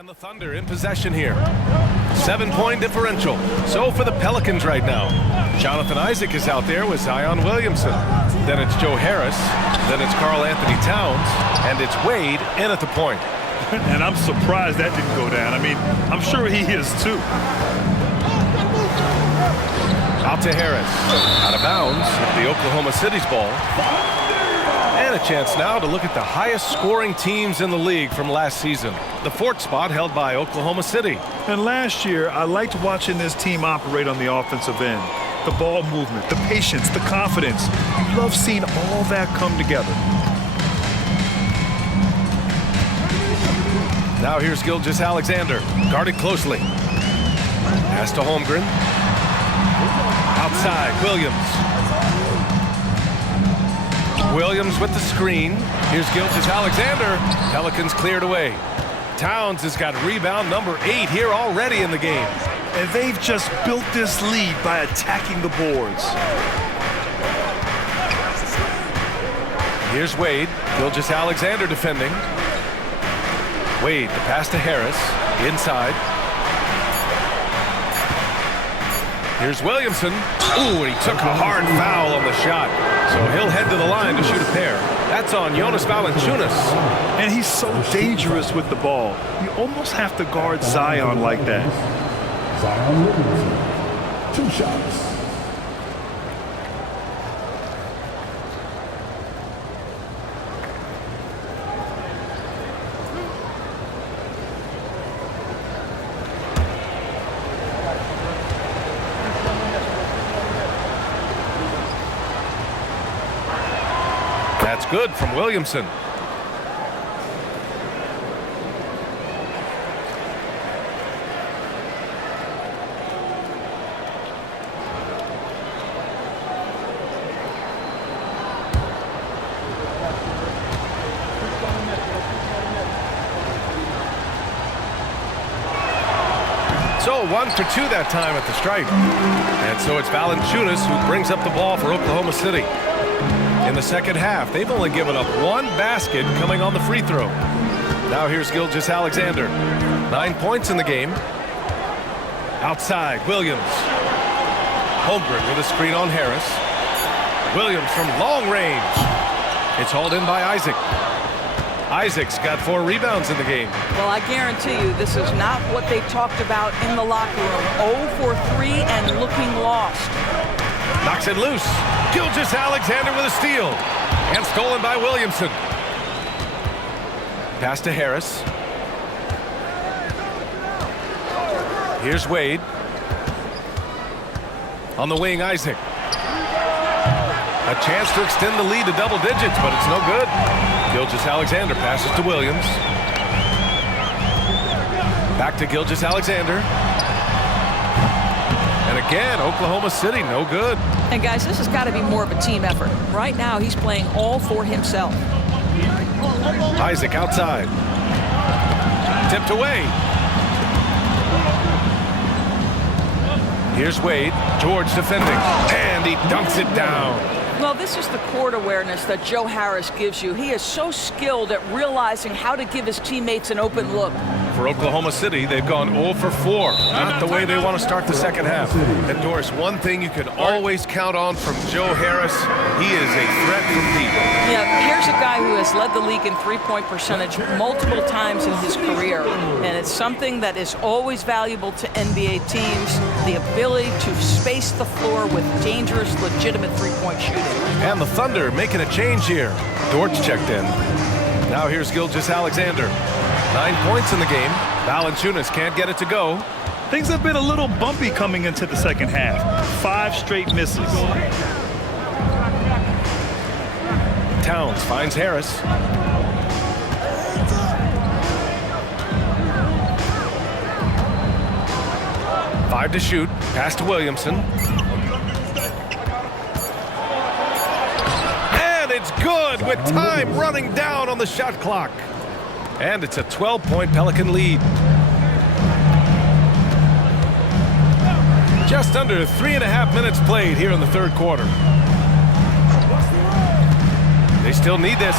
And the Thunder in possession here. 7-point differential. So for the Pelicans right now. Jonathan Isaac is out there with Zion Williamson. Then it's Joe Harris. Then it's Karl Anthony Towns. And it's Wade in at the point. And I'm surprised that didn't go down. I mean, I'm sure he is too. Out to Harris. Out of bounds. The Oklahoma City's ball. And a chance now to look at the highest scoring teams in the league from last season. The fourth spot held by Oklahoma City. And last year, I liked watching this team operate on the offensive end. The ball movement, the patience, the confidence. You love seeing all that come together. Now here's Gilgeous-Alexander, guarded closely. Pass to Holmgren. Outside, Williams with the screen. Here's Gilgeous-Alexander. Pelicans cleared away. Towns has got rebound number 8 here already in the game. And they've just built this lead by attacking the boards. Here's Wade. Gilgeous-Alexander defending. Wade, the pass to Harris. Inside. Here's Williamson. Ooh, and he took a hard foul on the shot. So he'll head to the line to shoot a pair. That's on Jonas Valanciunas. And he's so dangerous with the ball. You almost have to guard Zion like that. Zion Williamson, 2 shots. That's good from Williamson. So 1 for 2 that time at the stripe. And so it's Valanciunas who brings up the ball for Oklahoma City. In the second half, they've only given up 1 basket coming on the free throw. Now here's Gilgeous-Alexander. 9 points in the game. Outside, Williams. Holmgren with a screen on Harris. Williams from long range. It's hauled in by Isaac. Isaac's got 4 rebounds in the game. Well, I guarantee you this is not what they talked about in the locker room. 0 for 3 and looking lost. Knocks it loose. Gilgeous-Alexander with a steal. And stolen by Williamson. Pass to Harris. Here's Wade. On the wing, Isaac. A chance to extend the lead to double digits, but it's no good. Gilgeous-Alexander passes to Williams. Back to Gilgeous-Alexander. And again, Oklahoma City, no good. And guys, this has got to be more of a team effort. Right now, he's playing all for himself. Isaac outside. Tipped away. Here's Wade. George defending. And he dunks it down. Well, this is the court awareness that Joe Harris gives you. He is so skilled at realizing how to give his teammates an open look. For Oklahoma City, they've gone 0 for 4. Not the way they want to start the second half. And Doris, one thing you can always count on from Joe Harris, he is a threat from deep. Yeah, here's a guy who has led the league in three-point percentage multiple times in his career. And it's something that is always valuable to NBA teams, the ability to space the floor with dangerous, legitimate three-point shooting. And the Thunder making a change here. Dortch checked in. Now here's Gilgeous-Alexander. 9 points in the game. Valanciunas can't get it to go. Things have been a little bumpy coming into the second half. 5 straight misses. Towns finds Harris. Five to shoot. Pass to Williamson. And it's good with time running down on the shot clock. And it's a 12-point Pelican lead. Just under 3.5 minutes played here in the third quarter. They still need this.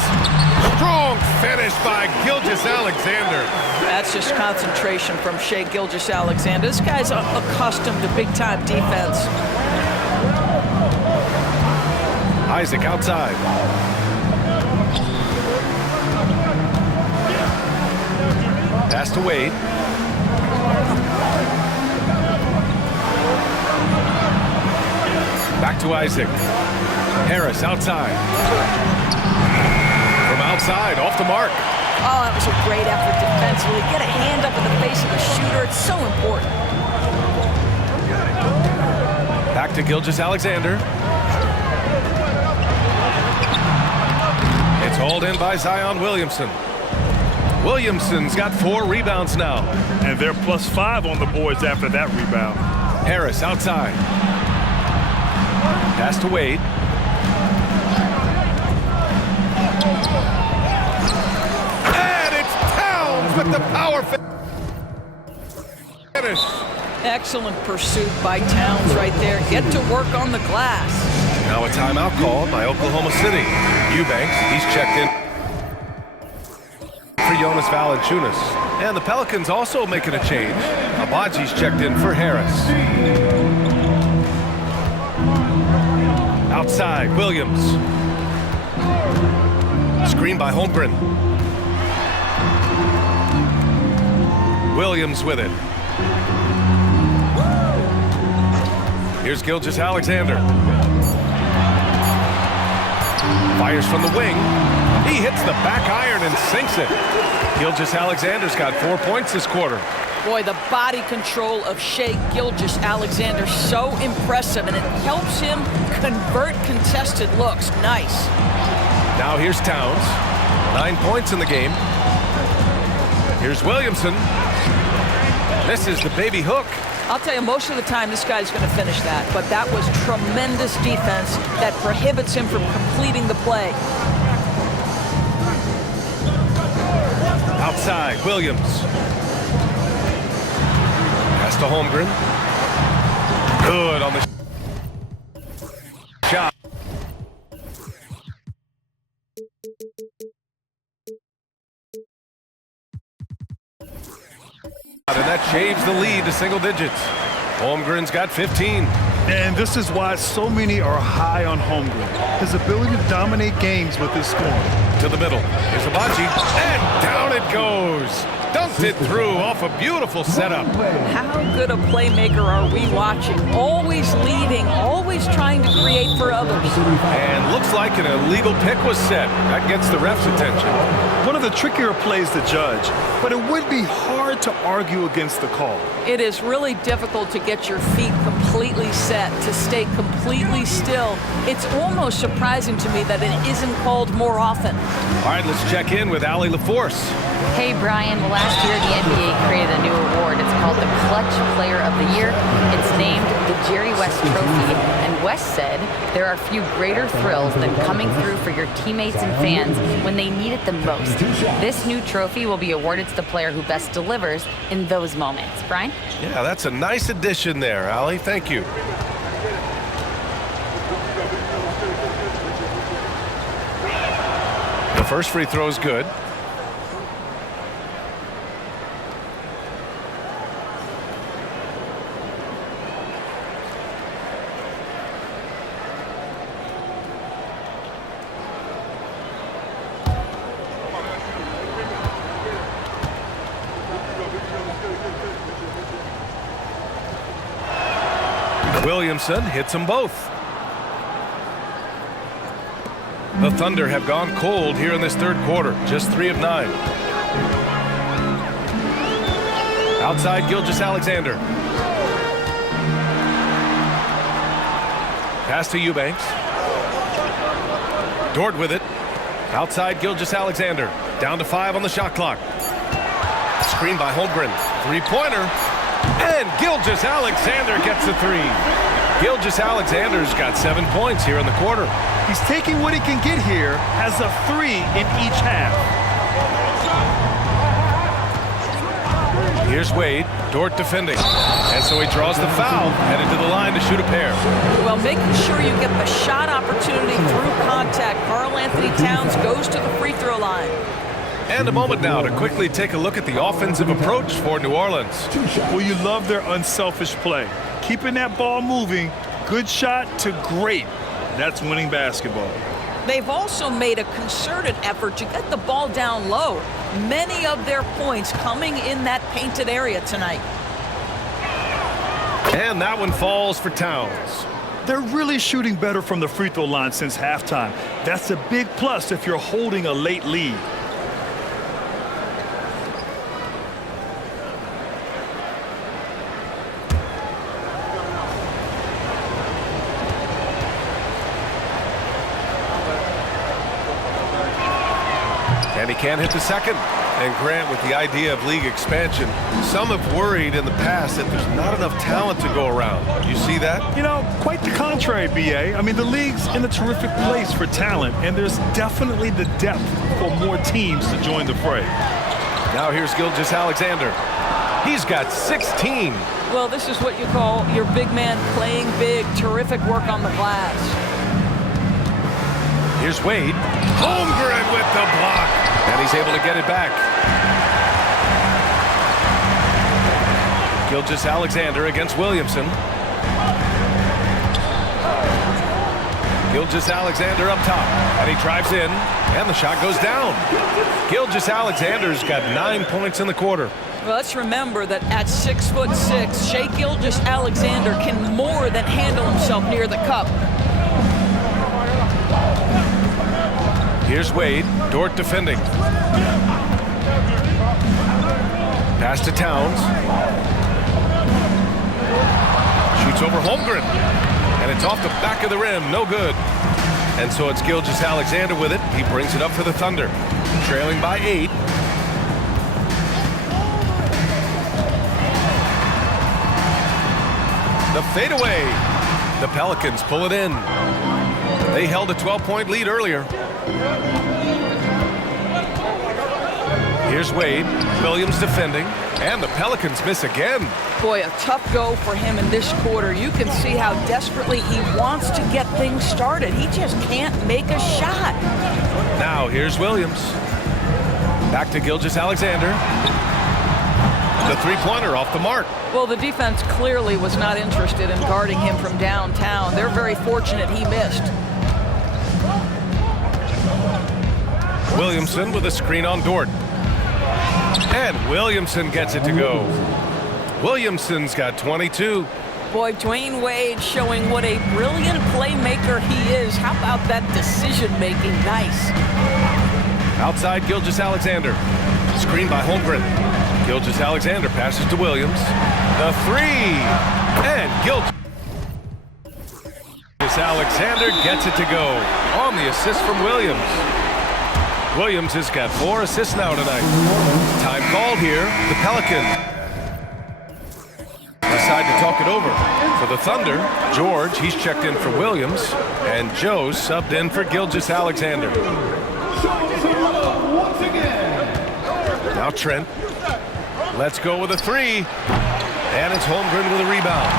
Strong finish by Gilgeous-Alexander. That's just concentration from Shai Gilgeous-Alexander. This guy's accustomed to big-time defense. Isaac outside. Pass to Wade. Back to Isaac. Harris outside. From outside, off the mark. Oh, that was a great effort defensively. Get a hand up in the face of the shooter. It's so important. Back to Gilgeous-Alexander. It's hauled in by Zion Williamson. Williamson's got 4 rebounds now. And they're +5 on the boards after that rebound. Harris outside. Pass to Wade. And it's Towns with the power finish. Excellent pursuit by Towns right there. Get to work on the glass. Now a timeout called by Oklahoma City. Eubanks, he's checked in for Jonas Valanciunas. And the Pelicans also making a change. Abaji's checked in for Harris. Outside, Williams. Screen by Holmgren. Williams with it. Here's Gilgeous-Alexander. Fires from the wing. He hits the back iron and sinks it. Gilgeous-Alexander's got 4 points this quarter. Boy, the body control of Shai Gilgeous-Alexander so impressive, and it helps him convert contested looks. Nice. Now here's Towns. 9 points in the game. Here's Williamson. Misses the baby hook. I'll tell you, most of the time this guy's going to finish that, but that was tremendous defense that prohibits him from completing the play. Outside, Williams. Pass to Holmgren. Good on the shot. And that shaves the lead to single digits. Holmgren's got 15. And this is why so many are high on Holmgren. His ability to dominate games with his scoring. To the middle. Here's Abaji. And down it goes. Dunked it through off a beautiful setup. How good a playmaker are we watching? Always leading, always trying to create for others. And looks like an illegal pick was set. That gets the ref's attention. One of the trickier plays to judge, but it would be hard to argue against the call. It is really difficult to get your feet completely set, to stay completely still. It's almost surprising to me that it isn't called more often. All right, let's check in with Allie LaForce. Hey, Brian. Well, last year the NBA created a new award. It's called the Clutch Player of the Year. It's named the Jerry West Trophy. And West said there are few greater thrills than coming through for your teammates and fans when they need it the most. This new trophy will be awarded to the player who best delivers in those moments. Brian? Yeah, that's a nice addition there, Allie. Thank you. The first free throw is good. Williamson hits them both. The Thunder have gone cold here in this third quarter, just 3 of 9. Outside, Gilgeous-Alexander. Pass to Eubanks. Dort with it. Outside, Gilgeous-Alexander. Down to 5 on the shot clock. Screen by Holmgren. Three-pointer. And Gilgeous-Alexander gets the 3. Gilgeous-Alexander's got 7 points here in the quarter. He's taking what he can get here as a 3 in each half. Here's Wade, Dort defending. And so he draws the foul, headed to the line to shoot a pair. Well, making sure you get the shot opportunity through contact. Karl Anthony Towns goes to the free throw line. And a moment now to quickly take a look at the offensive approach for New Orleans. Well, you love their unselfish play. Keeping that ball moving, good shot to great. That's winning basketball. They've also made a concerted effort to get the ball down low. Many of their points coming in that painted area tonight. And that one falls for Towns. They're really shooting better from the free throw line since halftime. That's a big plus if you're holding a late lead. And he can't hit the second. And Grant, with the idea of league expansion, some have worried in the past that there's not enough talent to go around. You see that? You know, quite the contrary, B.A. I mean, the league's in a terrific place for talent, and there's definitely the depth for more teams to join the fray. Now here's Gilgeous-Alexander. He's got 16. Well, this is what you call your big man playing big. Terrific work on the glass. Here's Wade. Holmgren with the block. And he's able to get it back. Gilgeous-Alexander against Williamson. Gilgeous-Alexander up top. And he drives in. And the shot goes down. Gilgeous-Alexander's got 9 points in the quarter. Well, let's remember that at 6'6", Shai Gilgeous-Alexander can more than handle himself near the cup. Here's Wade, Dort defending. Pass to Towns. Shoots over Holmgren. And it's off the back of the rim, no good. And so it's Gilgeous-Alexander with it. He brings it up for the Thunder. Trailing by 8. The fadeaway. The Pelicans pull it in. They held a 12-point lead earlier. Here's Wade, Williams defending, and the Pelicans miss again. Boy, a tough go for him in this quarter. You can see how desperately he wants to get things started. He just can't make a shot. Now here's Williams. Back to Gilgeous-Alexander. The three-pointer off the mark. Well, the defense clearly was not interested in guarding him from downtown. They're very fortunate he missed. Williamson with a screen on Dort. And Williamson gets it to go. Williamson's got 22. Boy, Dwayne Wade showing what a brilliant playmaker he is. How about that decision-making? Nice. Outside Gilgeous-Alexander. Screen by Holmgren. Gilgeous-Alexander passes to Williams. The three. And Gilgeous-Alexander gets it to go on the assist from Williams. Williams has got 4 assists now tonight. Time called here. The Pelicans decide to talk it over. For the Thunder, George, he's checked in for Williams, and Joe subbed in for Gilgeous-Alexander. Now Trent. Let's go with a three. And it's Holmgren with a rebound.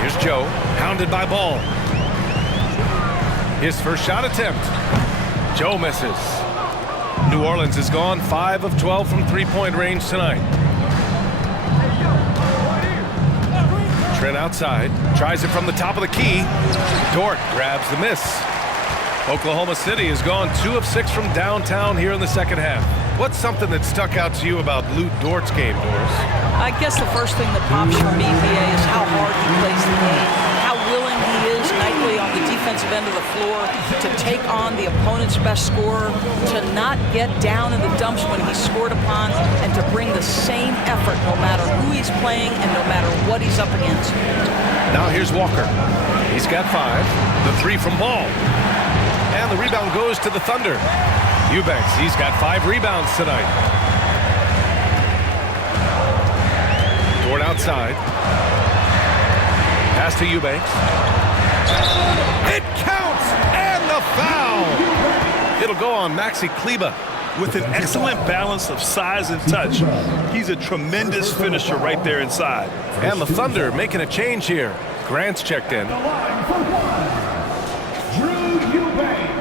Here's Joe, hounded by Ball. His first shot attempt. Joe misses. New Orleans has gone 5 of 12 from three-point range tonight. Trent outside. Tries it from the top of the key. Dort grabs the miss. Oklahoma City has gone 2 of 6 from downtown here in the second half. What's something that stuck out to you about Lute Dort's game, Doris? I guess the first thing that pops for me, BA, is how hard he plays the game, how willing he is nightly on the defensive end of the floor to take on the opponent's best scorer, to not get down in the dumps when he's scored upon, and to bring the same effort no matter who he's playing and no matter what he's up against. Now here's Walker. He's got 5. The three from Ball. And the rebound goes to the Thunder. Eubanks, he's got 5 rebounds tonight. Dort outside. Pass to Eubanks. It counts! And the foul! It'll go on Maxi Kleber. With an excellent balance of size and touch, he's a tremendous finisher right there inside. And the Thunder making a change here. Grant's checked in. The line for one, Drew Eubanks.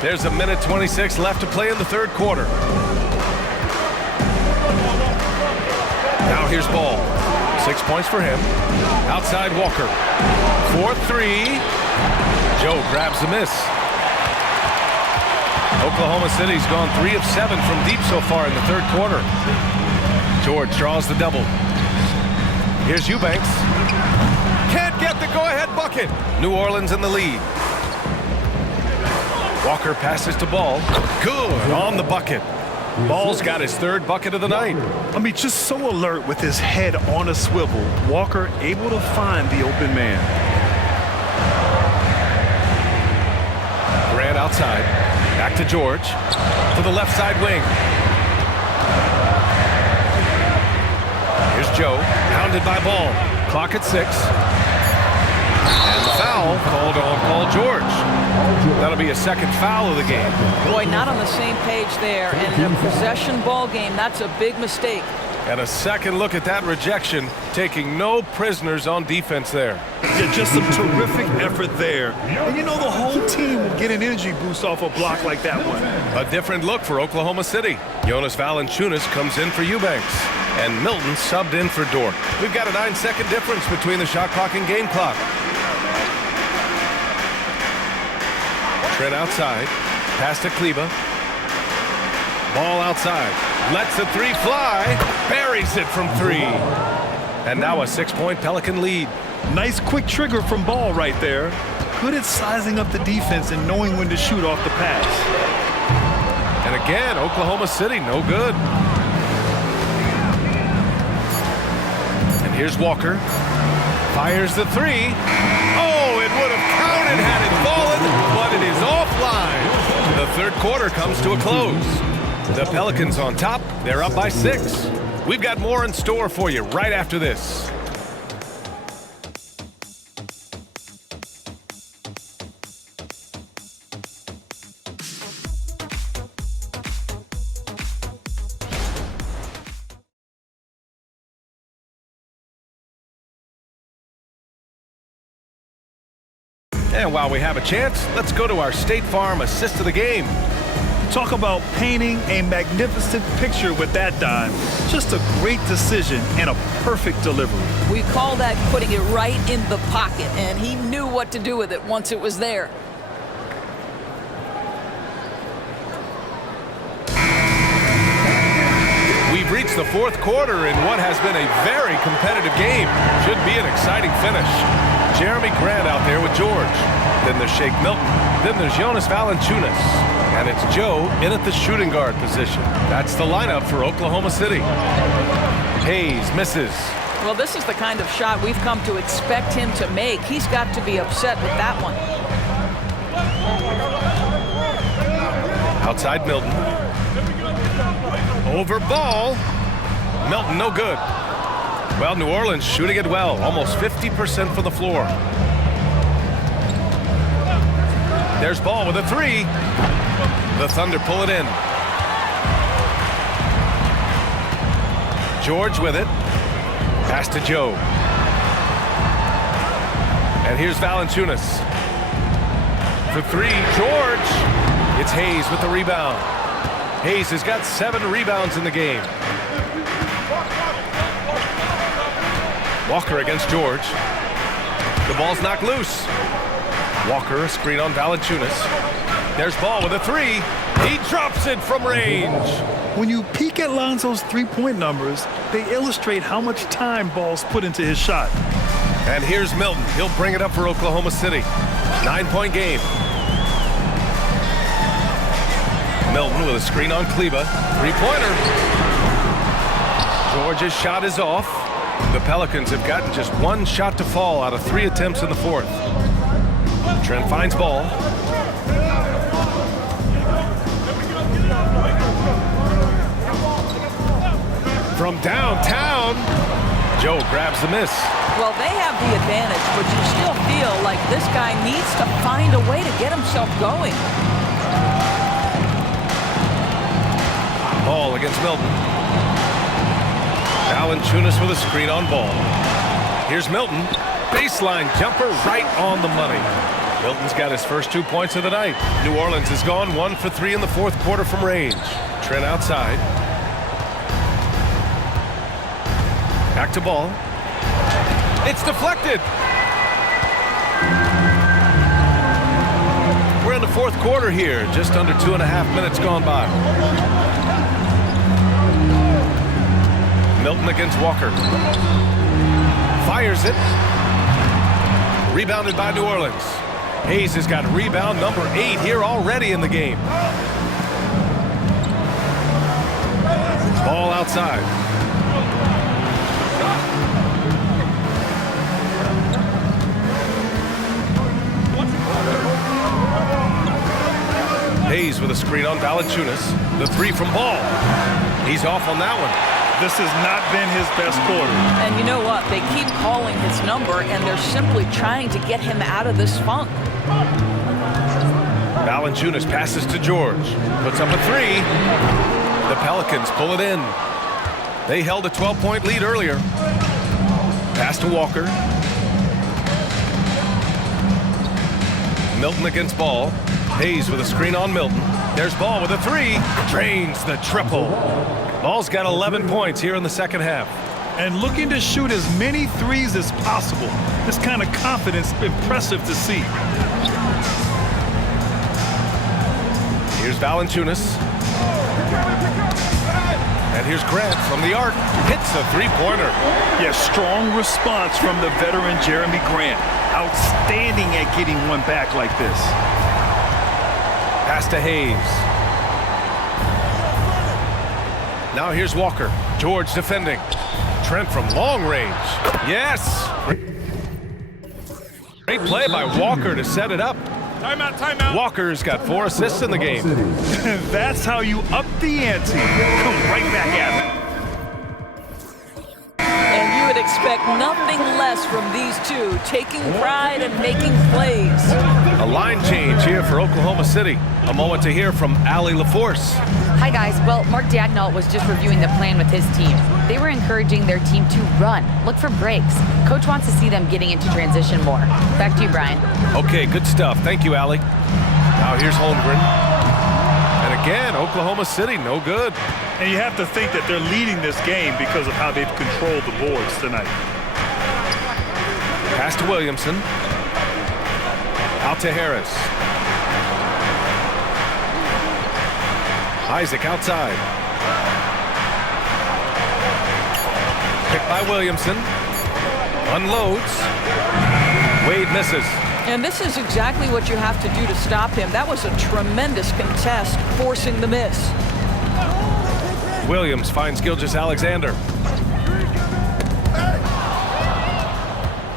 There's a minute 26 left to play in the third quarter. Now here's Ball. 6 points for him. Outside Walker. 4-3. Joe grabs the miss. Oklahoma City's gone 3 of 7 from deep so far in the third quarter. George draws the double. Here's Eubanks. Can't get the go-ahead bucket. New Orleans in the lead. Walker passes to Ball. Good on the bucket. Ball's got his third bucket of the night. I mean, just so alert with his head on a swivel. Walker able to find the open man. Grant outside. Back to George. To the left side wing. Here's Joe. Pounded by Ball. Clock at 6. And the foul called on Paul George. That'll be a second foul of the game. Boy, not on the same page there. And in a possession ball game, that's a big mistake. And a second look at that rejection, taking no prisoners on defense there. Yeah, just some terrific effort there. And you know the whole team will get an energy boost off a block like that one. A different look for Oklahoma City. Jonas Valanciunas comes in for Eubanks. And Milton subbed in for Dort. We've got a 9-second difference between the shot clock and game clock. Trent outside. Pass to Kleba. Ball outside. Lets the three fly. Buries it from 3. And now a 6-point Pelican lead. Nice quick trigger from Ball right there. Good at sizing up the defense and knowing when to shoot off the pass. And again, Oklahoma City, no good. And here's Walker. Fires the 3. Oh, it would have counted had it fallen, but it is offline. The third quarter comes to a close. The Pelicans on top. They're up by 6. We've got more in store for you right after this. And while we have a chance, let's go to our State Farm assist of the game. Talk about painting a magnificent picture with that dime. Just a great decision and a perfect delivery. We call that putting it right in the pocket, and he knew what to do with it once it was there. We've reached the fourth quarter in what has been a very competitive game. Should be an exciting finish. Jeremy Grant out there with George. Then there's Shake Milton. Then there's Jonas Valanciunas. And it's Joe in at the shooting guard position. That's the lineup for Oklahoma City. Hayes misses. Well, this is the kind of shot we've come to expect him to make. He's got to be upset with that one. Outside Milton. Over Ball. Milton no good. Well, New Orleans shooting it well. Almost 50% from the floor. There's Ball with a 3. The Thunder pull it in. George with it. Pass to Joe. And here's Valanciunas. For 3, George. It's Hayes with the rebound. Hayes has got 7 rebounds in the game. Walker against George. The ball's knocked loose. Walker, a screen on Valanciunas. There's Ball with a 3. He drops it from range. When you peek at Lonzo's three-point numbers, they illustrate how much time Ball's put into his shot. And here's Milton. He'll bring it up for Oklahoma City. 9-point game. Milton with a screen on Kleba. 3-pointer. George's shot is off. The Pelicans have gotten just one shot to fall out of 3 attempts in the fourth. Trent finds ball. From downtown, Joe grabs the miss. Well, they have the advantage, but you still feel like this guy needs to find a way to get himself going. Ball against Milton. Valanciunas with a screen on ball. Here's Milton. Baseline jumper right on the money. Milton's got his first 2 points of the night. New Orleans has gone 1 for 3 in the fourth quarter from range. Trent outside. Back to ball. It's deflected. We're in the fourth quarter here. Just under 2.5 minutes gone by. Milton against Walker. Fires it. Rebounded by New Orleans. Hayes has got rebound number 8 here already in the game. Ball outside. Hayes with a screen on Valanciunas. The 3 from Ball. He's off on that one. This has not been his best quarter. And you know what? They keep calling his number, and they're simply trying to get him out of this funk. Valanciunas passes to George. Puts up a 3. The Pelicans pull it in. They held a 12-point lead earlier. Pass to Walker. Milton against Ball. Hayes with a screen on Milton. There's Ball with a 3. Drains the triple. Ball's got 11 points here in the second half. And looking to shoot as many threes as possible. This kind of confidence, impressive to see. Here's Valanciunas. And here's Grant from the arc. Hits a 3-pointer. Yeah, strong response from the veteran Jeremy Grant. Outstanding at getting one back like this. Pass to Hayes. Now here's Walker. George defending. Trent from long range. Yes! Great play by Walker to set it up. Timeout, timeout. Walker's got 4 assists in the game. That's how you up the ante. Come right back at it. And you would expect nothing less from these two, taking pride and making plays. A line change here for Oklahoma City. A moment to hear from Allie LaForce. Hi, guys. Well, Mark Dagnall was just reviewing the plan with his team. They were encouraging their team to run, look for breaks. Coach wants to see them getting into transition more. Back to you, Brian. Okay, good stuff. Thank you, Allie. Now here's Holmgren. And again, Oklahoma City, no good. And you have to think that they're leading this game because of how they've controlled the boards tonight. Pass to Williamson. Out to Harris. Isaac outside. Picked by Williamson. Unloads. Wade misses. And this is exactly what you have to do to stop him. That was a tremendous contest, forcing the miss. Williams finds Gilgeous-Alexander.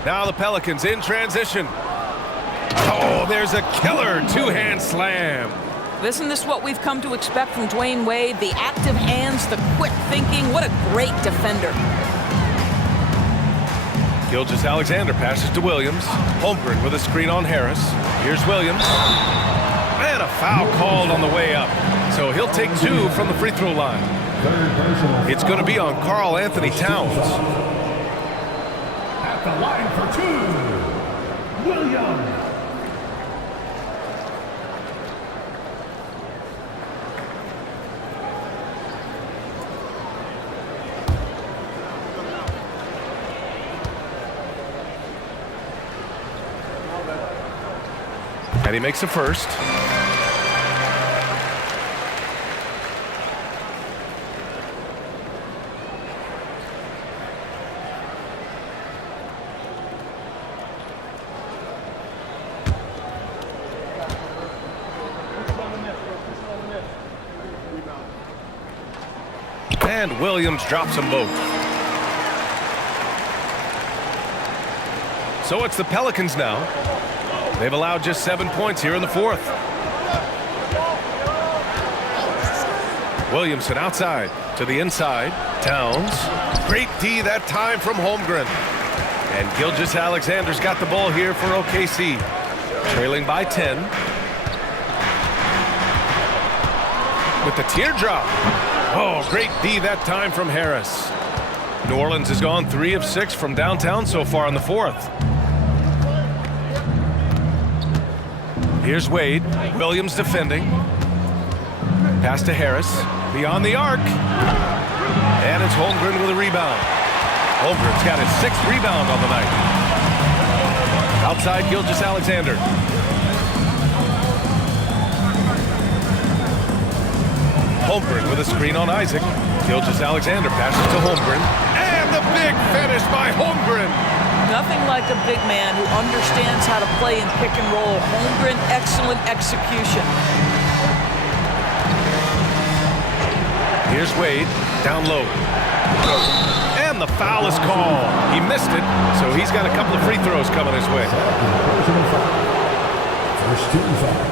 Now the Pelicans in transition. Oh, there's a killer two-hand slam. Isn't this what we've come to expect from Dwayne Wade? The active hands, the quick thinking. What a great defender. Gilgeous-Alexander passes to Williams. Holmgren with a screen on Harris. Here's Williams. And a foul called on the way up. So he'll take 2 from the free throw line. It's going to be on Karl Anthony Towns. At the line for 2, Williams. And he makes the first. And Williams drops them both. So it's the Pelicans now. They've allowed just 7 points here in the fourth. Williamson outside to the inside. Towns. Great D that time from Holmgren. And Gilgeous-Alexander's got the ball here for OKC. Trailing by 10. With the teardrop. Oh, great D that time from Harris. New Orleans has gone 3 of 6 from downtown so far in the fourth. Here's Wade. Williams defending. Pass to Harris. Beyond the arc. And it's Holmgren with a rebound. Holmgren's got his 6th rebound on the night. Outside Gilgeous-Alexander. Holmgren with a screen on Isaac. Gilgeous-Alexander passes to Holmgren. And the big finish by Holmgren. Nothing like a big man who understands how to play in pick and roll. Holmgren, excellent execution. Here's Wade, down low. And the foul is called. He missed it, so he's got a couple of free throws coming his way. First team foul.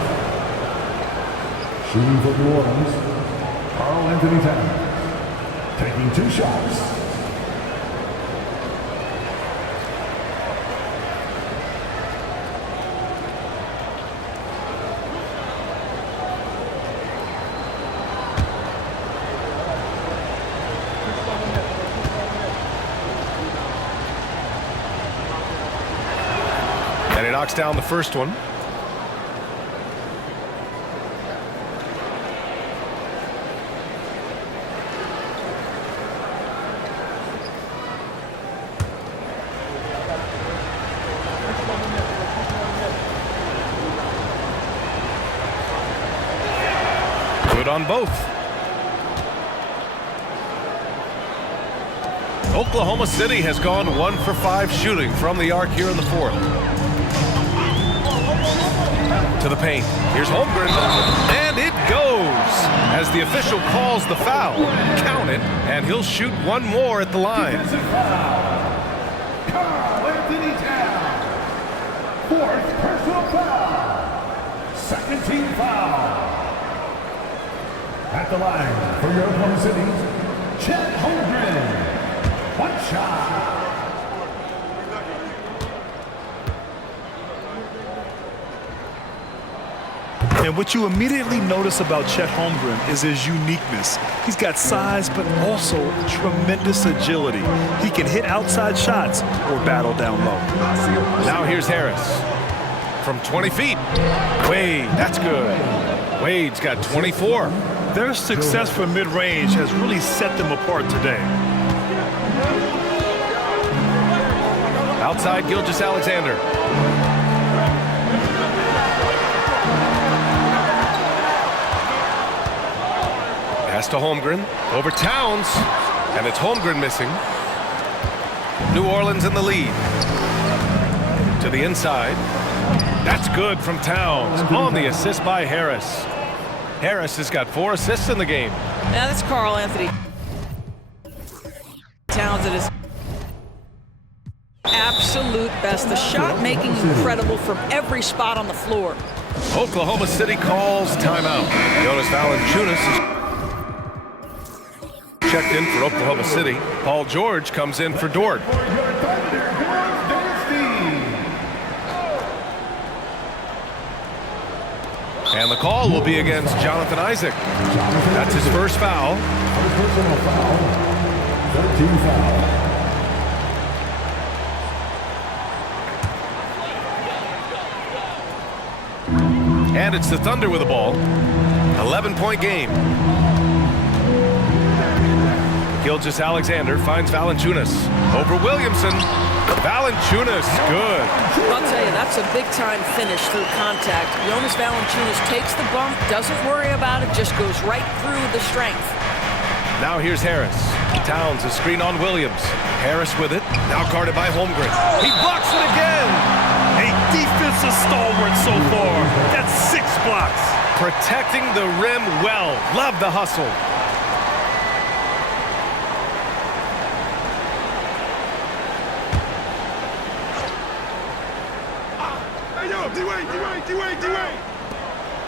Shooting for New Orleans, Karl-Anthony Towns. Taking 2 shots. And he knocks down the first one. Good on both. Oklahoma City has gone 1 for 5 shooting from the arc here in the fourth. To the paint. Here's Holmgren. And it goes. As the official calls the foul. Count it. And he'll shoot one more at the line. Defensive foul. Karl-Anthony Towns. 4th personal foul. 2nd team foul. At the line for your Oklahoma City, Chet Holmgren. 1 shot. And what you immediately notice about Chet Holmgren is his uniqueness. He's got size, but also tremendous agility. He can hit outside shots or battle down low. Now here's Harris. From 20 feet. Wade, that's good. Wade's got 24. Their success from mid-range has really set them apart today. Outside Gilgeous-Alexander. Pass to Holmgren. Over Towns. And it's Holmgren missing. New Orleans in the lead. To the inside. That's good from Towns. On the assist by Harris. Harris has got 4 assists in the game. Now that's Karl-Anthony Towns at his absolute best. The shot making incredible from every spot on the floor. Oklahoma City calls timeout. Jonas Valanciunas is checked in for Oklahoma City. Paul George comes in for Dort. And the call will be against Jonathan Isaac. That's his first foul. Personal foul. 13 foul. And it's the Thunder with the ball. 11-point game. Gilgeous-Alexander finds Valanciunas. Over Williamson. Valanciunas, good. I'll tell you, that's a big-time finish through contact. Jonas Valanciunas takes the bump, doesn't worry about it, just goes right through the strength. Now here's Harris. Towns a screen on Williams. Harris with it. Now guarded by Holmgren. He blocks it again. A defensive stalwart so far. That's 6 blocks. Protecting the rim well. Love the hustle.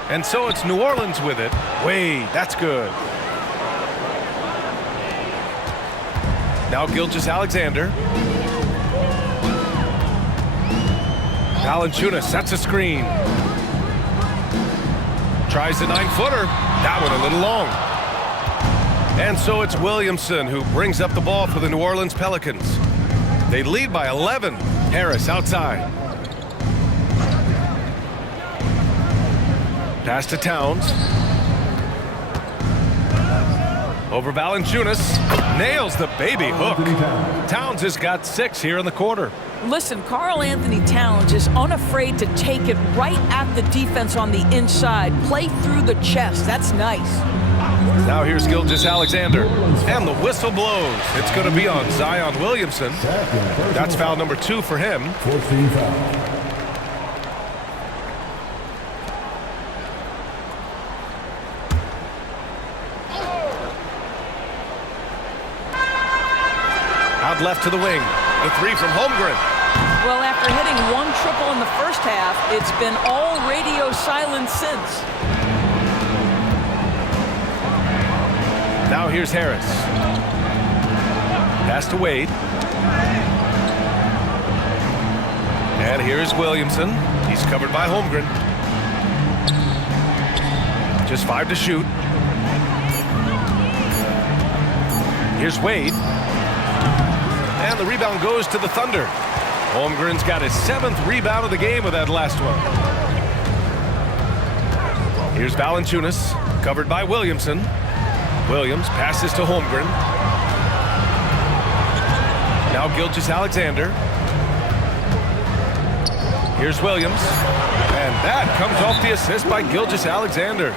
And so it's New Orleans with it. Wade, that's good. Now Gilgeous-Alexander. Valanciunas sets a screen. Tries a 9-footer. That one a little long. And so it's Williamson who brings up the ball for the New Orleans Pelicans. They lead by 11. Harris outside. Pass to Towns. Over Valanciunas. Nails the baby hook. Towns has got 6 here in the quarter. Listen, Karl Anthony Towns is unafraid to take it right at the defense on the inside. Play through the chest. That's nice. Now here's Gilgeous-Alexander. And the whistle blows. It's going to be on Zion Williamson. That's foul number 2 for him. 14 foul. Out left to the wing. The 3 from Holmgren. Well, after hitting 1 triple in the first half, it's been all radio silence since. Now here's Harris. Pass to Wade. And here's Williamson. He's covered by Holmgren. Just 5 to shoot. Here's Wade. And the rebound goes to the Thunder. Holmgren's got his 7th rebound of the game with that last one. Here's Valanciunas, covered by Williamson. Williams passes to Holmgren. Now Gilgeous-Alexander. Here's Williams. And that comes off the assist by Gilgeous-Alexander.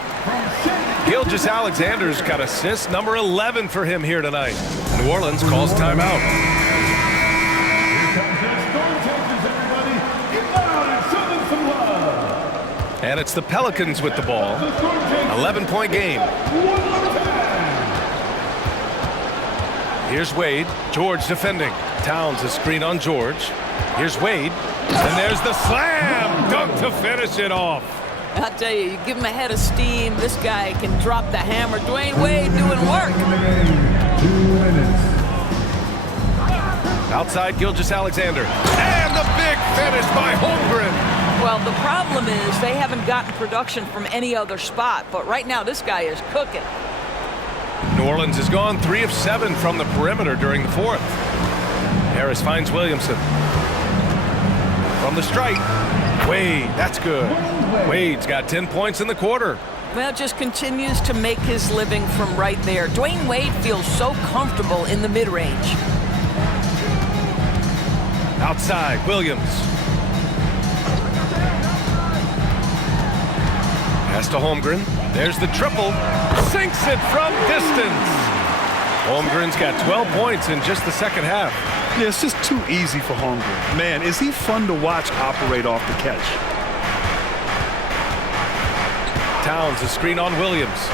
Gilgeous-Alexander's got assist number 11 for him here tonight. New Orleans calls timeout. And it's the Pelicans with the ball. 11-point game. Here's Wade. George defending. Towns a screen on George. Here's Wade. And there's the slam dunk to finish it off. I'll tell you, you give him a head of steam, this guy can drop the hammer. Dwayne Wade doing work. 2 minutes. Outside Gilgeous-Alexander. And the big finish by Holmgren. Well, the problem is they haven't gotten production from any other spot, but right now this guy is cooking. New Orleans has gone 3 of 7 from the perimeter during the 4th. Harris finds Williamson. From the strike. Wade, that's good. Wade's got 10 points in the quarter. Well, just continues to make his living from right there. Dwayne Wade feels so comfortable in the mid-range. Outside, Williams. Pass to Holmgren. There's the triple. Sinks it from distance. Holmgren's got 12 points in just the second half. Yeah, it's just too easy for Holmgren. Man, is he fun to watch operate off the catch. Towns a screen on Williams.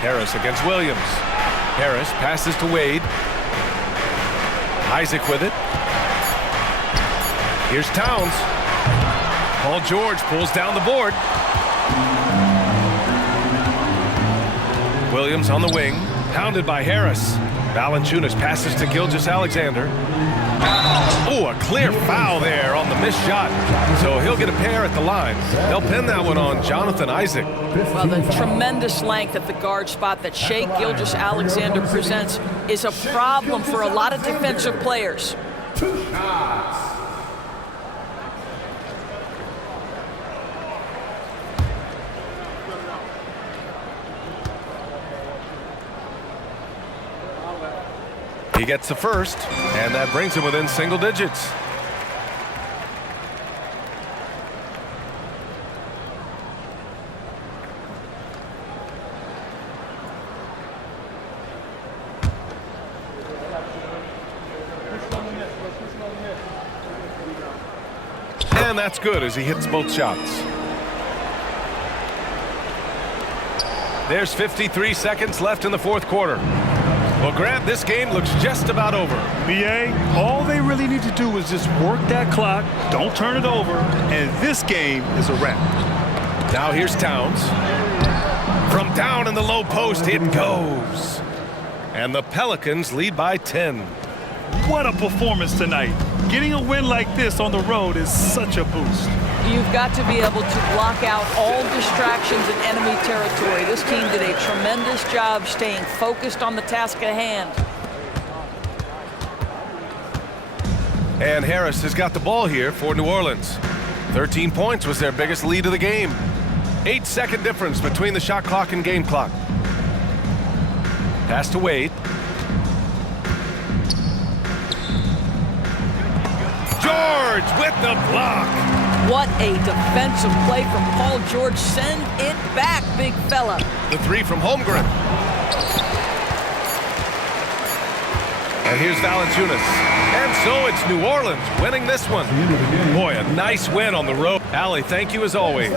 Harris against Williams. Harris passes to Wade. Isaac with it. Here's Towns. Paul George pulls down the board. Williams on the wing, pounded by Harris. Valanciunas passes to Gilgeous-Alexander. Oh, a clear foul there on the missed shot. So he'll get a pair at the line. They'll pin that one on Jonathan Isaac. Well, the tremendous length at the guard spot that Shai Gilgeous-Alexander presents is a problem for a lot of defensive players. 2 shots. He gets the first, and that brings him within single digits. And that's good as he hits both shots. There's 53 seconds left in the 4th quarter. Well, Grant, this game looks just about over. BA, all they really need to do is just work that clock, don't turn it over, and this game is a wrap. Now here's Towns. From down in the low post, it goes. And the Pelicans lead by 10. What a performance tonight. Getting a win like this on the road is such a boost. You've got to be able to block out all distractions in enemy territory. This team did a tremendous job staying focused on the task at hand. And Harris has got the ball here for New Orleans. 13 points was their biggest lead of the game. 8-second difference between the shot clock and game clock. Pass to Wade. George with the block. What a defensive play from Paul George. Send it back, big fella. The three from Holmgren. And here's Valanciunas. And so it's New Orleans winning this one. Boy, a nice win on the road. Allie, thank you as always.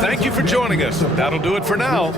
Thank you for joining us. That'll do it for now.